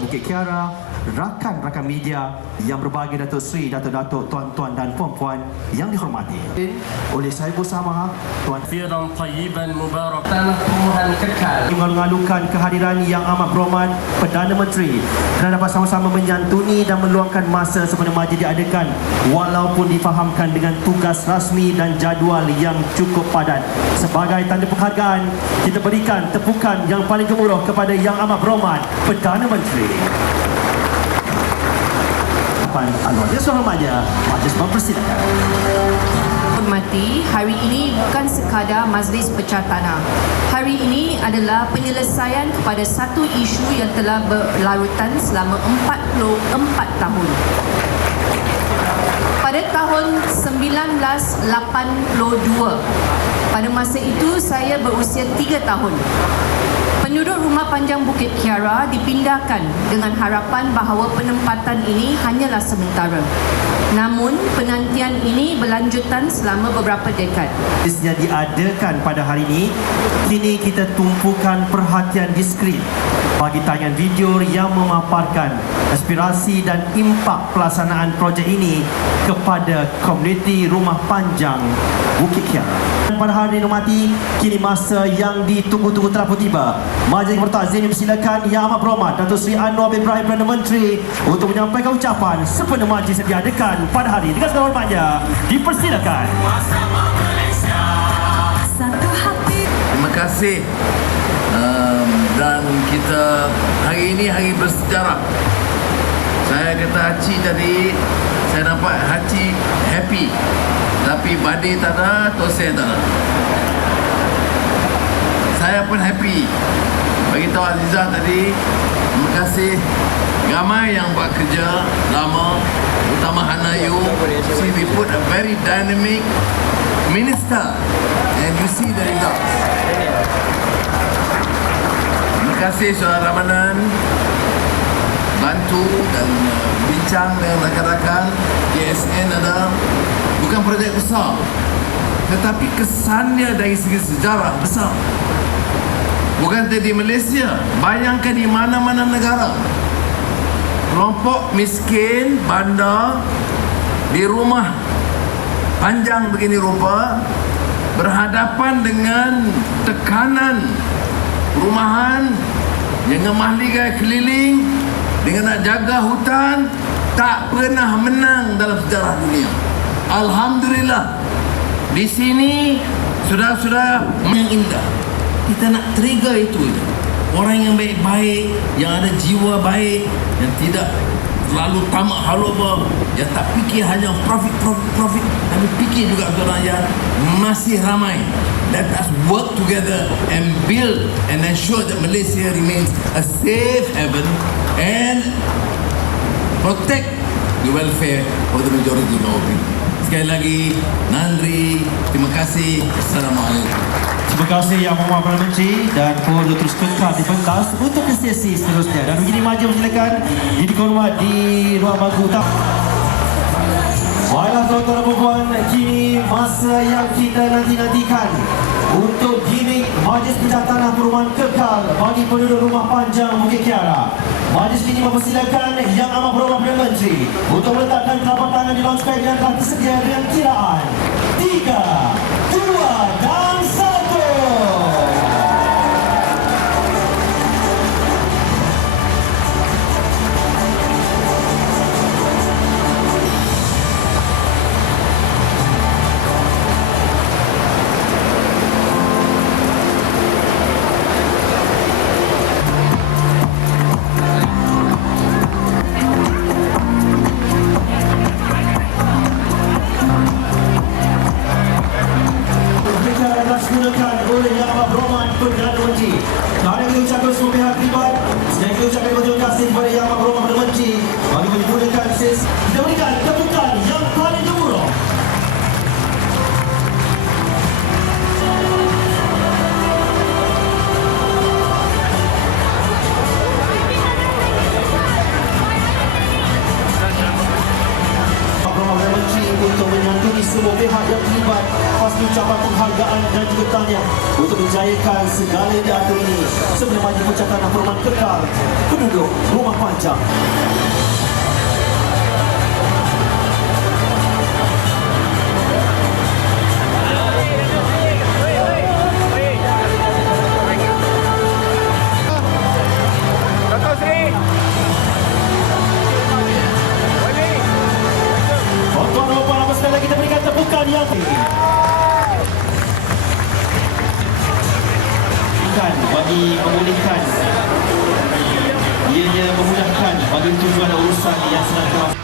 Bukit Kiara, rakan-rakan media yang berbahagia, Datuk Seri, Datuk-Datuk, tuan-tuan dan puan-puan yang dihormati. Oleh saya bersama Tuan Firan Tayyiban Mubarak, tanah tumbuhan kekal, mengalu-alukan kehadiran yang amat berhormat Perdana Menteri kerana dapat sama-sama menyantuni dan meluangkan masa sebelum majlis diadakan walaupun difahamkan dengan tugas rasmi dan jadual yang cukup padat. Sebagai tanda penghargaan, kita berikan tepukan yang paling gemuruh kepada yang amat berhormat Perdana Menteri. Yang sehormatnya, majlis mempersilakan. Hormati, hari ini bukan sekadar majlis pecah tanah. Hari ini adalah penyelesaian kepada satu isu yang telah berlarutan selama 44 tahun. Pada tahun 1982, pada masa itu saya berusia 3 tahun. Penduduk Rumah Panjang Bukit Kiara dipindahkan dengan harapan bahawa penempatan ini hanyalah sementara. Namun, penantian ini berlanjutan selama beberapa dekad. Yang diadakan pada hari ini, kini kita tumpukan perhatian di skrin bagi tayangan video yang memaparkan aspirasi dan impak pelaksanaan projek ini kepada komuniti Rumah Panjang Bukit Kiara. Pada hari ini, hormati, kini masa yang ditunggu-tunggu telah pun tiba. Majlis bertakzim dipersilakan Yang Amat Berhormat Datuk Seri Anwar bin Ibrahim Perdana Menteri untuk menyampaikan ucapan sempena majlis yang diadakan pada hari ini. Dengan segala hormatnya, dipersilakan. Terima kasih. Dan kita hari ini hari bersejarah. Saya kata Haji tadi, saya nampak Haji happy. Tapi Badi tak ada, Tosai tak ada. Saya pun happy. Bagi tahu Azizah tadi, terima kasih ramai yang buat kerja lama, utama Hana Yu. See, we put a very dynamic minister and you see the results. Terima kasih Saudara Ramadan bantu dan bincang dengan rakan-rakan. KSN ada, bukan projek besar, tetapi kesannya dari segi sejarah besar. Bukan saja di Malaysia, bayangkan di mana-mana negara. Kelompok miskin, bandar, di rumah panjang begini rupa, berhadapan dengan tekanan perumahan yang mahligai keliling, dengan nak jaga hutan, tak pernah menang dalam sejarah dunia. Alhamdulillah, di sini saudara-saudara yang indah. Kita nak trigger itu. Orang yang baik-baik, yang ada jiwa baik, yang tidak terlalu tamak haloba, yang tak fikir hanya profit, tapi fikir juga orang yang masih ramai. Let us work together and build and ensure that Malaysia remains a safe haven and protect the welfare of the majority of our people. Sekali lagi, Nandri, terima kasih. Assalamualaikum. Terima kasih Yang Amat Perdana Menteri dan perlu terus kekal di pentas untuk ke sesi seterusnya. Dan begini maju silakan dihormat di ruang bangku utama. Baiklah tuan-tuan dan puan, kini masa yang kita nanti-nantikan untuk gimmick Majlis Pecah Tanah Perumahan Kekal bagi penduduk Rumah Panjang Bukit Kiara. Majlis kini mempersilakan Yang Amat Berhormat Perdana Menteri untuk meletakkan telapak tangan di launchpad yang telah tersedia dengan kiraan 3, 2 dan 1. Oleh Yang Amat Berhormat Perdana Menteri. Kerana kita ucapkan semua pihak terlibat, dan kita ucapkan terima kasih kepada Yang Amat Berhormat Perdana Menteri bagi menyempurnakan ses. Kita berikan tepukan yang paling gemuruh. Untuk menyantuni semua pihak yang terlibat pasti ucapan penghargaan dan juga tahniah untuk menjayakan segala yang diatur ini. menemani puncak perumahan kekal penduduk Rumah Panjang. Tuan-tuan dan puan, apa sekali lagi kita berikan tepukan yang bagi memulihkan, ianya memudahkan bagi tujuan urusan yang sedang